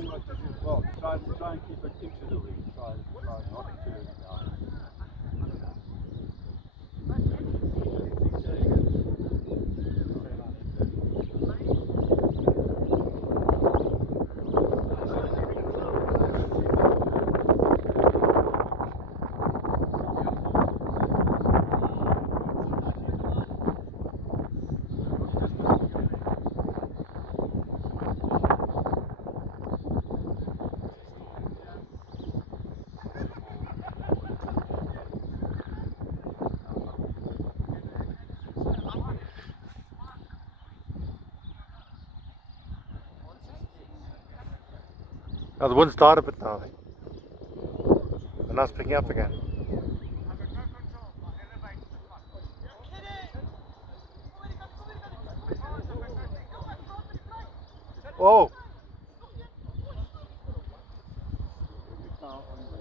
Well, try and keep it into the ring. Try not to it down. Oh, the wind started a bit now. And now it's picking up again. Oh! On the